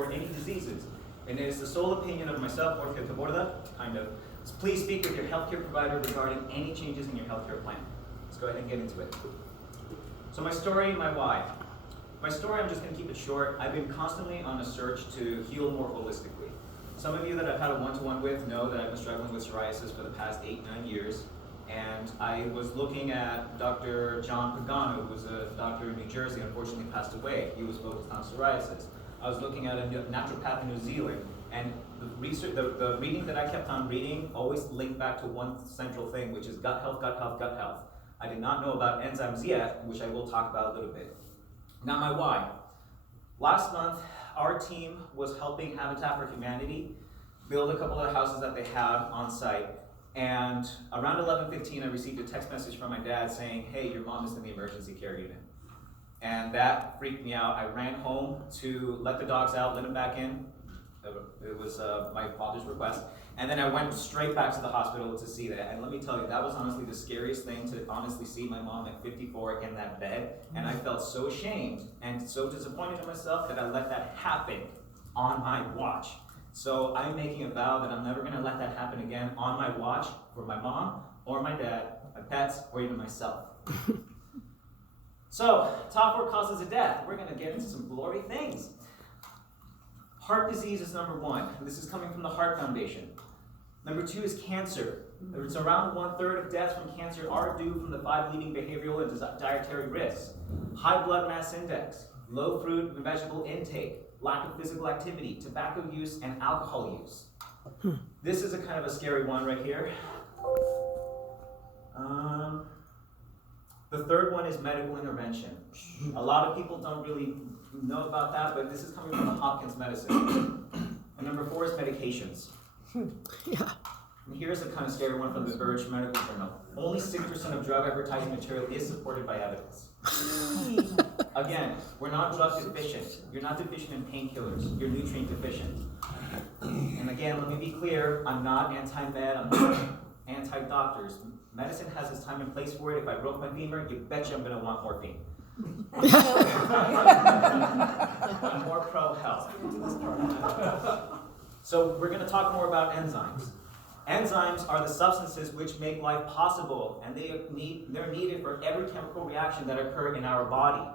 cure any diseases. And it is the sole opinion of myself, Jorge, taborda, kind of. So please speak with your healthcare provider regarding any changes in your healthcare plan. Let's go ahead and get into it. So my story, my why. My story, I'm just going to keep it short. I've been constantly on a search to heal more holistically. Some of you that I've had a one-to-one with know that I've been struggling with psoriasis for the past 8-9 years. And I was looking at Dr. John Pagano, who was a doctor in New Jersey, unfortunately passed away. He was focused on psoriasis. I was looking at a naturopath in New Zealand, and the reading that I kept on reading always linked back to one central thing, which is gut health, gut health, gut health. I did not know about enzymes yet, which I will talk about a little bit. Now my why. Last month, our team was helping Habitat for Humanity build a couple of houses that they had on site. And around 11:15, I received a text message from my dad saying, hey, your mom is in the emergency care unit. And that freaked me out. I ran home to let the dogs out, let them back in. It was my father's request. And then I went straight back to the hospital to see that. And let me tell you, that was honestly the scariest thing, to honestly see my mom at 54 in that bed. And I felt so ashamed and so disappointed in myself that I let that happen on my watch. So I'm making a vow that I'm never going to let that happen again on my watch for my mom or my dad, my pets, or even myself. So, top 4 causes of death. We're going to get into some glory things. Heart disease is number 1. This is coming from the Heart Foundation. Number 2 is cancer. It's around 1/3 of deaths from cancer are due from the 5 leading behavioral and dietary risks. High blood mass index, low fruit and vegetable intake, lack of physical activity, tobacco use, and alcohol use. This is a kind of a scary one right here. The third one is medical intervention. A lot of people don't really know about that, but this is coming from the Hopkins medicine. And number 4 is medications. Yeah. And here's a kind of scary one from the Verge Medical Journal. Only 6% of drug advertising material is supported by evidence. Again, we're not drug deficient. You're not deficient in painkillers. You're nutrient deficient. And again, let me be clear, I'm not anti-med, I'm not anti-doctors. Medicine has its time and place for it. If I broke my femur, you betcha I'm going to want morphine. I'm more pro-health. So we're going to talk more about enzymes. Enzymes are the substances which make life possible, and they're needed for every chemical reaction that occurs in our body.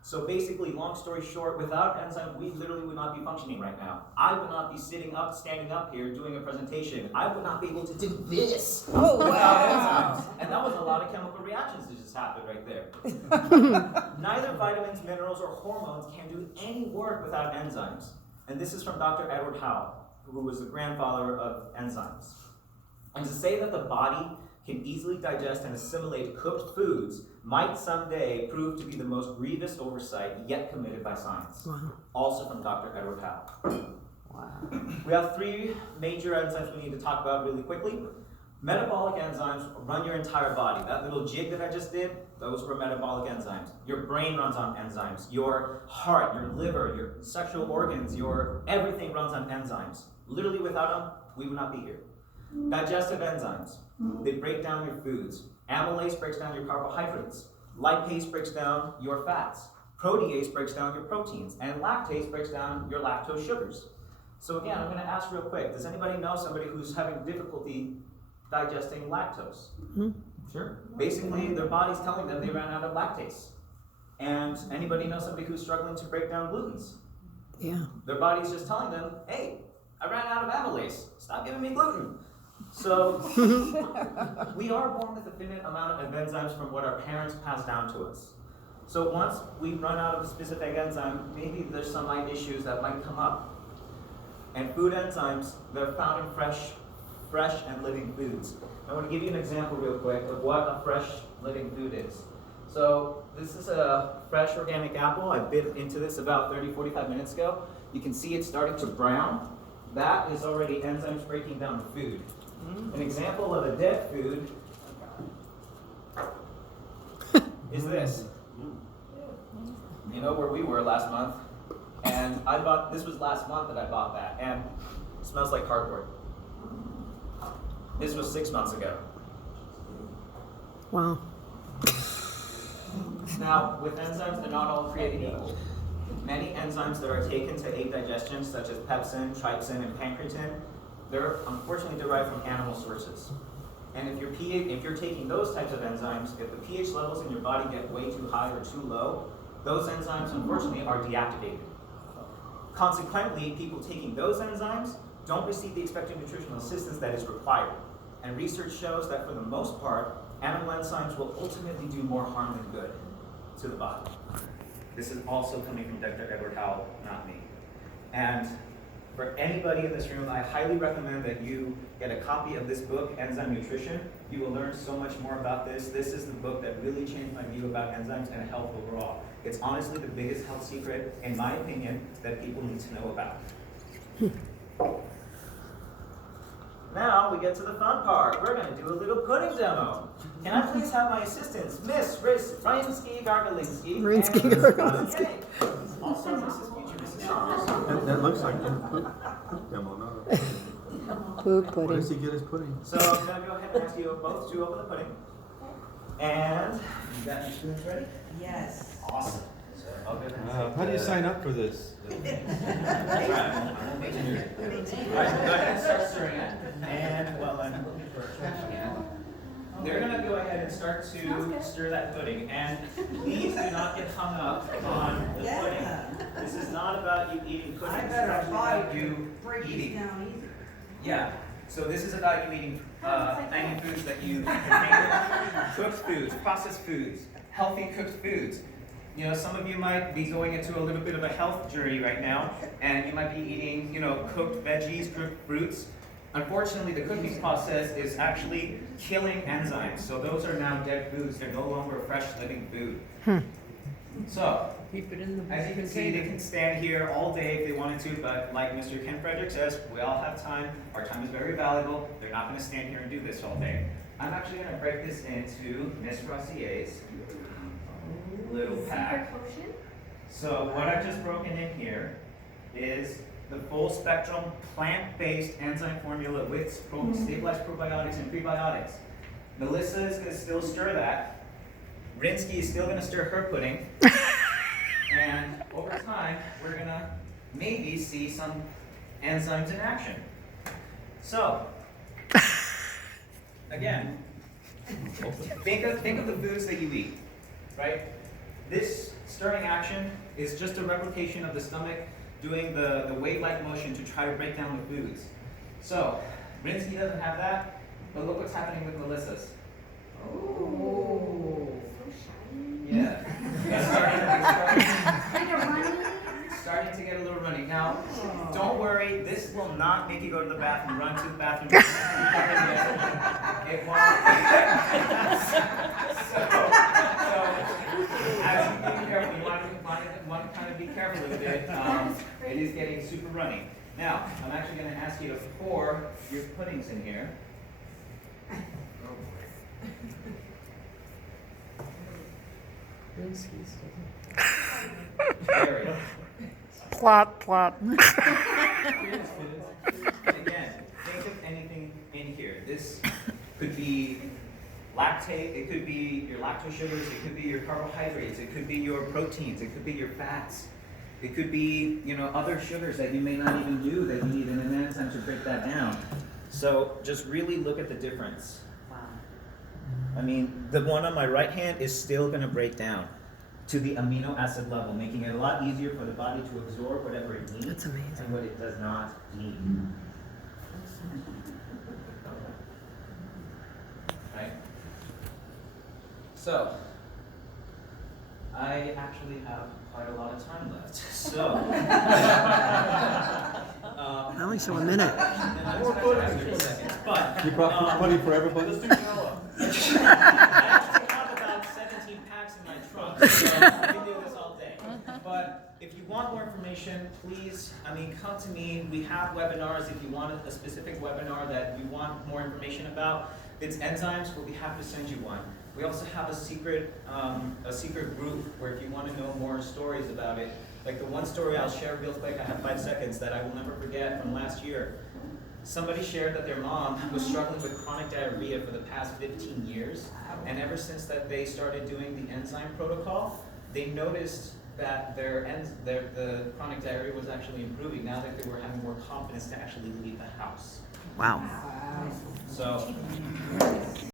So basically, long story short, without enzymes, we literally would not be functioning right now. I would not be standing up here doing a presentation. I would not be able to do this without enzymes. And that was a lot of chemical reactions that just happened right there. Neither vitamins, minerals, or hormones can do any work without enzymes. And this is from Dr. Edward Howe, who was the grandfather of enzymes. And to say that the body can easily digest and assimilate cooked foods might someday prove to be the most grievous oversight yet committed by science. Wow. Also from Dr. Edward Howe. Wow. We have 3 major enzymes we need to talk about really quickly. Metabolic enzymes run your entire body. That little jig that I just did, those were metabolic enzymes. Your brain runs on enzymes. Your heart, your liver, your sexual organs, your everything runs on enzymes. Literally without them, we would not be here. Digestive enzymes, they break down your foods. Amylase breaks down your carbohydrates. Lipase breaks down your fats. Protease breaks down your proteins. And lactase breaks down your lactose sugars. So again, I'm going to ask real quick, does anybody know somebody who's having difficulty digesting lactose? Mm-hmm. Sure. Basically, their body's telling them they ran out of lactase. And anybody know somebody who's struggling to break down glutens? Yeah. Their body's just telling them, hey, I ran out of amylase. Stop giving me gluten. So we are born with a finite amount of enzymes from what our parents passed down to us. So once we run out of a specific enzyme, maybe there's some issues that might come up. And food enzymes, they're found in fresh and living foods. I want to give you an example real quick of what a fresh living food is. So this is a fresh organic apple. I bit into this about 30-45 minutes ago. You can see it's starting to brown. That is already enzymes breaking down the food. An example of a dead food is this. You know where we were last month, and this was last month that I bought that, and it smells like cardboard. This was 6 months ago. Wow. Now, with enzymes, they're not all created equal. many enzymes that are taken to aid digestion, such as pepsin, trypsin, and pancreatin, they're unfortunately derived from animal sources. And if you're taking those types of enzymes, if the pH levels in your body get way too high or too low, those enzymes unfortunately are deactivated. Consequently, people taking those enzymes don't receive the expected nutritional assistance that is required. And research shows that for the most part, animal enzymes will ultimately do more harm than good to the body. This is also coming from Dr. Edward Howell, not me. And for anybody in this room, I highly recommend that you get a copy of this book, Enzyme Nutrition. You will learn so much more about this. This is the book that really changed my view about enzymes and health overall. It's honestly the biggest health secret, in my opinion, that people need to know about. Now we get to the fun part. We're going to do a little pudding demo. Can I please have my assistants, Miss Rinsky Gargalinsky. Rinsky Gargalinsky. Also, Mrs. Future Mrs. Chalmers. That looks like a poop demo, not a... Poop Where does pudding. he get his pudding? So I'm going to go ahead and ask you both to open the pudding. And you got your spoons ready? Yes. Awesome. So I'll go ahead and How do you sign up for this? That's right. I won't make you. All right, so go ahead and start stirring it. And while I'm looking for a trash can, they're going to go ahead and start to stir that pudding. And please do not get hung up on the pudding. This is not about you eating pudding. I This is better actually buy about you break this eating. down easy. Yeah. So this is about you eating any foods that you can cooked foods, processed foods, healthy cooked foods. You know, some of you might be going into a little bit of a health journey right now, and you might be eating, cooked veggies, cooked fruits. Unfortunately, the cooking process is actually killing enzymes. So those are now dead foods. They're no longer fresh living food. So, Keep it in the as you can see, they can stand here all day if they wanted to, but like Mr. Ken Frederick says, we all have time. Our time is very valuable. They're not going to stand here and do this all day. I'm actually going to break this into Miss Rossier's little pack. So what I've just broken in here is the full spectrum plant-based enzyme formula with stabilized probiotics and prebiotics. Melissa is going to still stir that. Rinsky is still going to stir her pudding. And over time, we're going to maybe see some enzymes in action. So, again, think of the foods that you eat, right? This stirring action is just a replication of the stomach doing the wave-like motion to try to break down the foods. So, Rinsky doesn't have that, but look what's happening with Melissa's. Oh. Yeah. It's starting to get a little runny. Now, don't worry, this will not make you go to the bathroom, run to the bathroom. It won't. So, as you be careful, you want to kind of be careful with it. It is getting super runny. Now, I'm actually going to ask you to pour your puddings in here. There we go. Plop, plop. Again, think of anything in here. This could be lactate, it could be your lactose sugars, it could be your carbohydrates, it could be your proteins, it could be your fats. It could be, other sugars that you may not even do that you need an enzyme to break that down. So just really look at the difference. I mean, the one on my right hand is still going to break down to the amino acid level, making it a lot easier for the body to absorb whatever it needs That's amazing. and what it does not need. Right? So, I actually have quite a lot of time left. So, I only saw a minute. More but You brought pudding for everybody? I actually have about 17 packs in my trunk, so we can do this all day. But if you want more information, please, come to me. We have webinars if you want a specific webinar that you want more information about. If it's enzymes, we'll be happy to send you one. We also have a secret group where if you want to know more stories about it, like the one story I'll share real quick, I have 5 seconds, that I will never forget from last year. Somebody shared that their mom was struggling with chronic diarrhea for the past 15 years, and ever since that they started doing the enzyme protocol, they noticed that the chronic diarrhea was actually improving now that they were having more confidence to actually leave the house. Wow. So